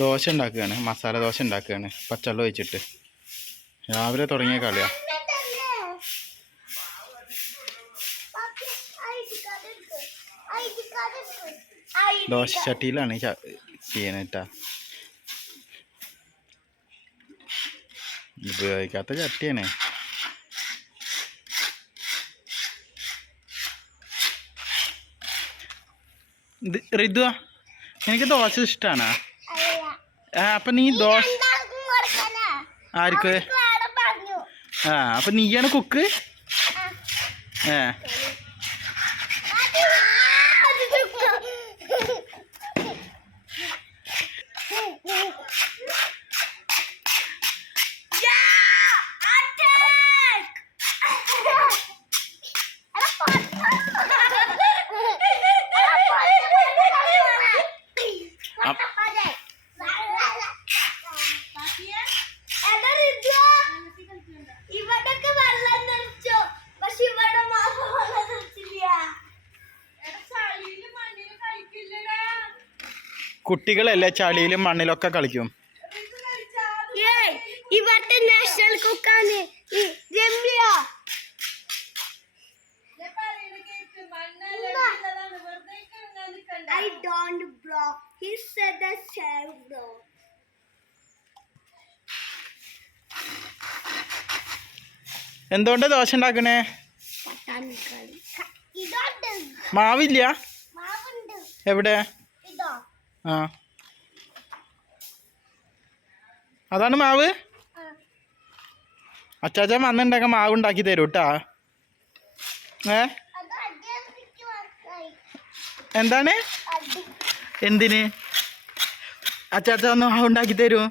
ദോശ ഉണ്ടാക്കുകയാണ്, മസാല ദോശ ഉണ്ടാക്കുകയാണ് പച്ചവെള്ളം ഒഴിച്ചിട്ട്. രാവിലെ തുടങ്ങിയ കളിയാ. ദോശ ചട്ടിയിലാണ് ചെയ്യണേട്ടാ. ഉപയോഗിക്കാത്ത ചട്ടിയാണ്. റിദ്വ, എനിക്ക് ദോശ ഇഷ്ടമാണ്. അപ്പൊ നീ ദോശ ആർക്ക്? അപ്പൊ നീയാണ് കുക്ക്? കുട്ടികളല്ലേ ചളിയിലും മണ്ണിലൊക്കെ കളിക്കും. ഇവിടുത്തെ national കുക്കാണ് I don't bro. He said the same bro. എന്തുകൊണ്ട് ദോശ ഉണ്ടാക്കണേ? മാവില്ല? എവിടെ? ആ, അതാണ് മാവ്. അച്ചാച്ച വന്നിട്ടുണ്ടെങ്കിൽ മാവ് ഉണ്ടാക്കി തരൂ കേട്ടാ. എന്താണ്? എന്തിന്? അച്ചാച്ച ഒന്ന് മാവ് ഉണ്ടാക്കി തരൂ.